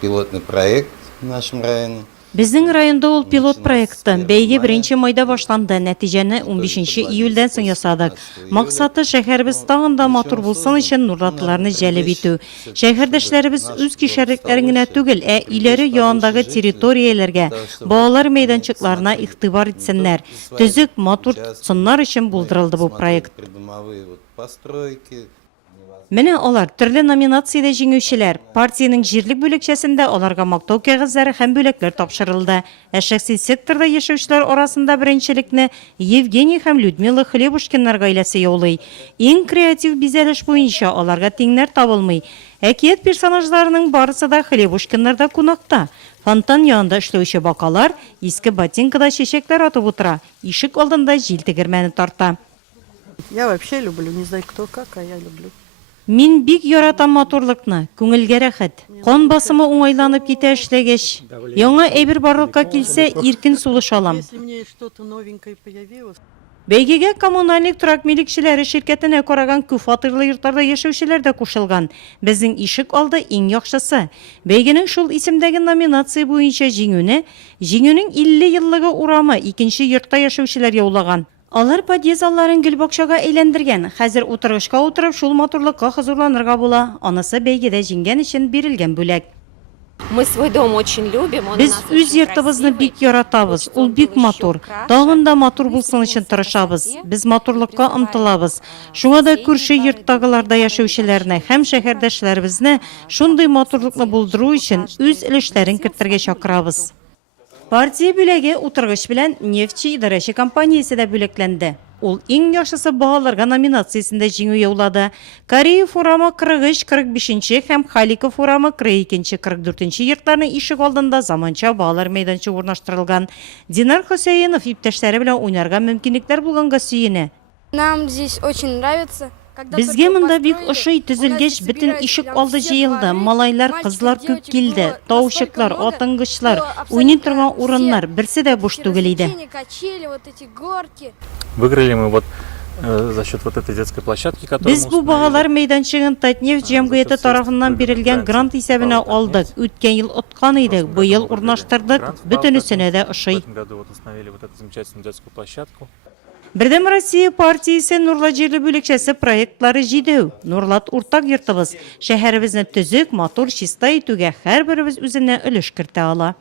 Пилотный проект в нашем районе. Безнең районда ул пилот проекты. Бәйге 1 майда башланды. Нәтиҗәне 15 июльдән соң ясадык. Максаты шәһәрбез тагын да матур булсын өчен нуратларны җәлеп итү. Шәһәрдәшләребез үз кишәрлекләрен генә түгел, иләре янындагы территорияләргә, балалар мәйданчыкларына игътибар итсеннәр. Төзек, матур тотсыннар өчен булдырылды бу проект. Менә алар төрле номинациядә җиңүчеләр. Партиянең җирлек бүлекчәсендә аларга мактау кәгазьләре һәм бүләкләр тапшырылды. Ә шәхси секторда яшәүчеләр арасында беренчелекне Евгений һәм Людмила Хлебушкиннар гаиләсе яулый. Иң креатив бизәлеш буенча аларга тиңнәр табылмый. Әкият персонажларының барысы да Хлебушкиннарда кунакта. Фонтан янында эшләүче бакалар иске ботинкада чәчәкләр атып утыра. Ишек алдында җил тегермәне тарта. Я вообще люблю, не знаю кто как, а я люблю. Мин бик яратам матурлыкны, күңелгә рәхәт. Кан басымы уңайланып китә эшләгәч. Яңа әйбер барлыкка килсә, иркен сулыш алам. Если мне что-то новенькое появилось. Бәйгегә коммуналь торак милекчеләре ширкәтенә караган күп фатирлы йортларда яшәүчеләр дә кушылган. Безнең ишек алды иң яхшысы. Бәйгенең шул исемдәге номинация буенча җиңүне 50 еллыгы урамы икенче йортта яшәүчеләр яулаган. Алар подъезд гөлбакчага әйләндергән. Хәзер утыргычка утырып шул матурлыкка хозурланырга була. Анысы бәйгедә җиңгән өчен бирелгән бүләк. Мы свой дом очень любим. Без үз йортыбызны бик яратабыз. Ул бик матур. Тагын да матур булсын өчен тырышабыз. Без матурлыкка омтылабыз. Шуңа да күрше йорттагыларда яшәүчеләрне һәм шәһәрдәшләребезне шундый матурлыкны булдыру өчен үз өлешләрен кертергә чакырабыз. Партия бүләге утыргыч белән нефтче идарәче компаниясе дә бүләкләнде. Ул иң яхшысы багаларга номинациясендә җиңү яулады. Корея форумы 43-45 һәм Халиков форумы 42-44 йортларның ишек алдында заманча багалар мәйданчыгы урнаштырылган. Динар Хөсәенов иптәшләре белән уйнарга мөмкинлекләр булганга сөенә. Нам здесь очень нравится. Безгә монда бик ошый, төзелгәч бөтен ишек алды җыелды. Малайлар, кызлар күп килде. Таучыклар, атынгычлар, уйный торган урыннар берсе дә буш түгел иде. Выиграли мы за счет этой детской площадки, которую Без бу багалар мәйданчыгын Татнефть җәмгыяте тарафыннан бирелгән грант исәбенә алдык. Үткән ел откан идек, бу ел урнаштырдык. Бөтенесенә дә ошый. В этом году установили эту замечательную детскую площадку. Бердәм Россия партиясе Нурлат җирле бүлекчәсе проектлары җидәү. Нурлат уртак йортыбыз. Шәһәребезне төзек, матур, чиста итүгә һәрберебез үзенә өлеш кертә ала.